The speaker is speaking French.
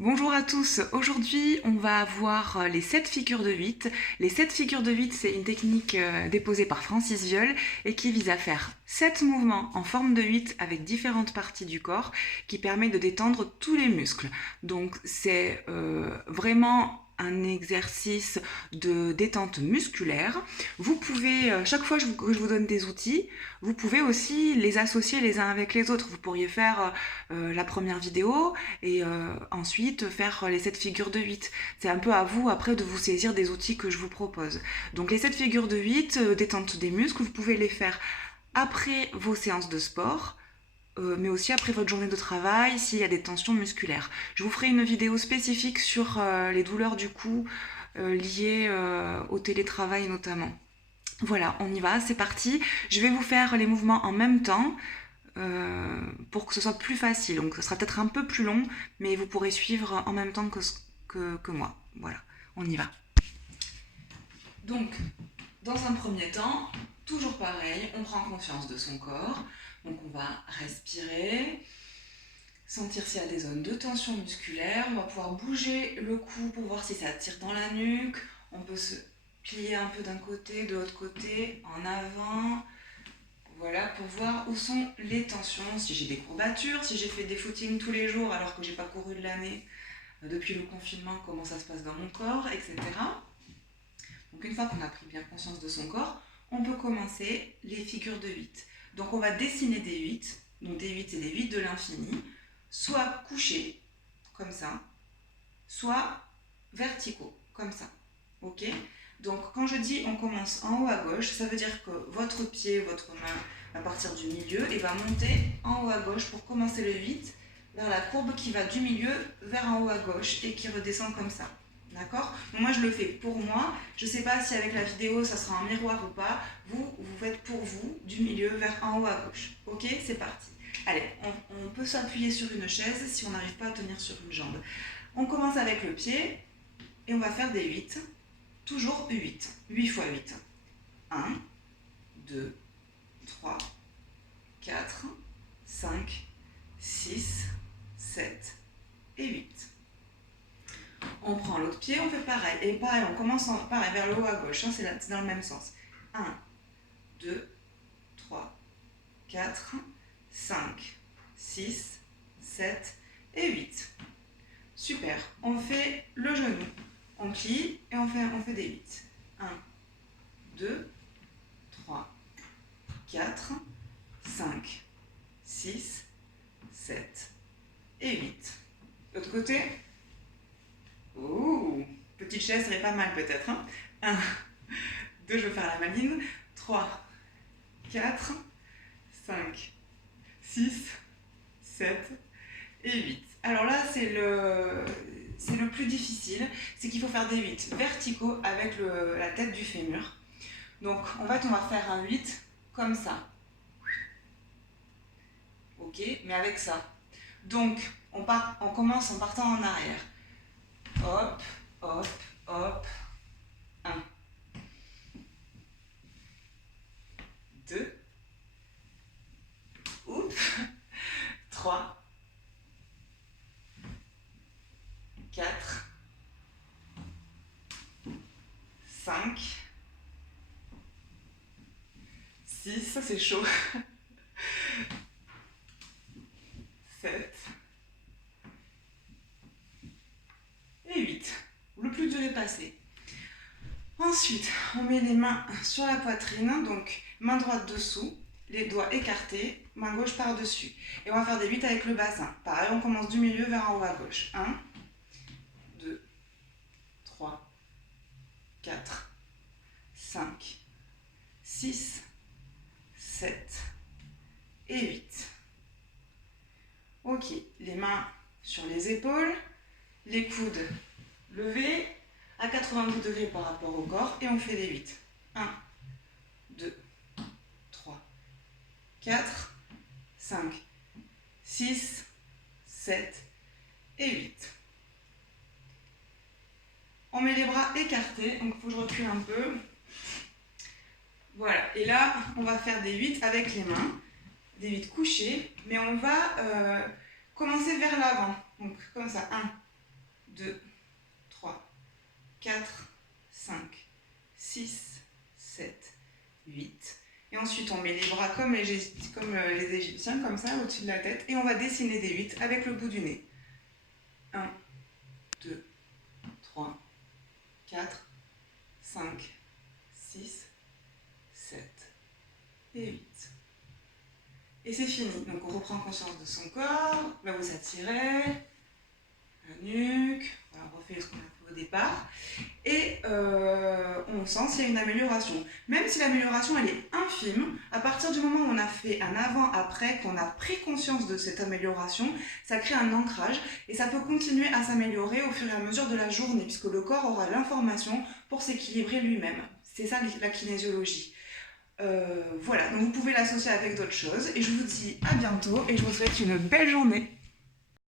Bonjour à tous, aujourd'hui on va voir les 7 figures de 8. Les 7 figures de 8, c'est une technique déposée par Francis Viol et qui vise à faire 7 mouvements en forme de 8 avec différentes parties du corps qui permet de détendre tous les muscles. Donc c'est vraiment un exercice de détente musculaire. Vous pouvez, chaque fois que je vous donne des outils, vous pouvez aussi les associer les uns avec les autres. Vous pourriez faire la première vidéo et ensuite faire les 7 figures de 8. C'est un peu à vous après de vous saisir des outils que je vous propose. Donc les 7 figures de 8, détente des muscles, vous pouvez les faire après vos séances de sport, mais aussi après votre journée de travail s'il y a des tensions musculaires. Je vous ferai une vidéo spécifique sur les douleurs du cou liées au télétravail notamment. Voilà, on y va, c'est parti. Je vais vous faire les mouvements en même temps pour que ce soit plus facile. Donc ce sera peut-être un peu plus long, mais vous pourrez suivre en même temps que moi. Voilà, on y va. Donc, dans un premier temps, toujours pareil, on prend conscience de son corps. Donc on va respirer, sentir s'il y a des zones de tension musculaire. On va pouvoir bouger le cou pour voir si ça tire dans la nuque. On peut se plier un peu d'un côté, de l'autre côté, en avant. Voilà, pour voir où sont les tensions, si j'ai des courbatures, si j'ai fait des footings tous les jours alors que j'ai pas couru de l'année depuis le confinement, comment ça se passe dans mon corps, etc. Donc une fois qu'on a pris bien conscience de son corps, on peut commencer les figures de 8. Donc on va dessiner des 8, donc des 8 c'est des 8 de l'infini, soit couchés, comme ça, soit verticaux, comme ça. Ok ? Donc quand je dis on commence en haut à gauche, ça veut dire que votre pied, votre main, à partir du milieu, et va monter en haut à gauche pour commencer le 8 vers la courbe qui va du milieu vers en haut à gauche et qui redescend comme ça. D'accord ? Donc moi je le fais pour moi. Je ne sais pas si avec la vidéo ça sera en miroir ou pas. Vous faites pour vous du milieu vers en haut à gauche. Ok ? C'est parti. Allez, on peut s'appuyer sur une chaise si on n'arrive pas à tenir sur une jambe. On commence avec le pied et on va faire des 8. Toujours 8. 8 fois 8. 1, 2, 3, 4, 5, 6, 7 et 8. On prend l'autre pied, on fait pareil. Et pareil, on commence pareil vers le haut à gauche. Hein, c'est dans le même sens. 1, 2, 3, 4, 5, 6, 7 et 8. Super. On fait le genou. On plie et on fait des 8. 1, 2, 3, 4, 5, 6, 7 et 8. L'autre côté. Ouh, petite chaise serait pas mal peut-être. Hein. 1, 2, je vais faire la maline. 3, 4, 5, 6, 7 et 8. Alors là, c'est le plus difficile, c'est qu'il faut faire des 8 verticaux avec la tête du fémur. Donc en fait, on va faire un 8 comme ça. Ok, mais avec ça. Donc on commence en partant en arrière. Hop, hop, hop. 1, 2, oups, 3, 4, 5, 6, ça c'est chaud. 7 et 8. Le plus dur est passé. Ensuite, on met les mains sur la poitrine, donc main droite dessous, les doigts écartés, main gauche par-dessus. Et on va faire des 8 avec le bassin. Pareil, on commence du milieu vers en haut à gauche. 1, 2, 3, 4, 5, 6, 7 et 8. Ok, les mains sur les épaules, les coudes levés à 90 degrés par rapport au corps et on fait des 8. 1, 2, 3, 4, 5, 6, 7 et 8. On met les bras écartés, donc il faut que je recule un peu. Voilà, et là, on va faire des 8 avec les mains, des 8 couchés, mais on va commencer vers l'avant. Donc comme ça, 1, 2, 3, 4, 5, 6, 7, 8. Et ensuite, on met les bras comme les Égyptiens, comme ça, au-dessus de la tête. Et on va dessiner des 8 avec le bout du nez. 1, 2, 3, 4, 5, 6, 7 et 8. Et c'est fini. Donc on reprend conscience de son corps. Là, vous attirez la nuque. Voilà, on refait ce qu'on a fait au départ. Et on sent s'il y a une amélioration. Même si l'amélioration elle est infime, à partir du moment où on a fait un avant-après, qu'on a pris conscience de cette amélioration, ça crée un ancrage et ça peut continuer à s'améliorer au fur et à mesure de la journée, puisque le corps aura l'information pour s'équilibrer lui-même. C'est ça la kinésiologie. Voilà, donc vous pouvez l'associer avec d'autres choses. Et je vous dis à bientôt et je vous souhaite une belle journée.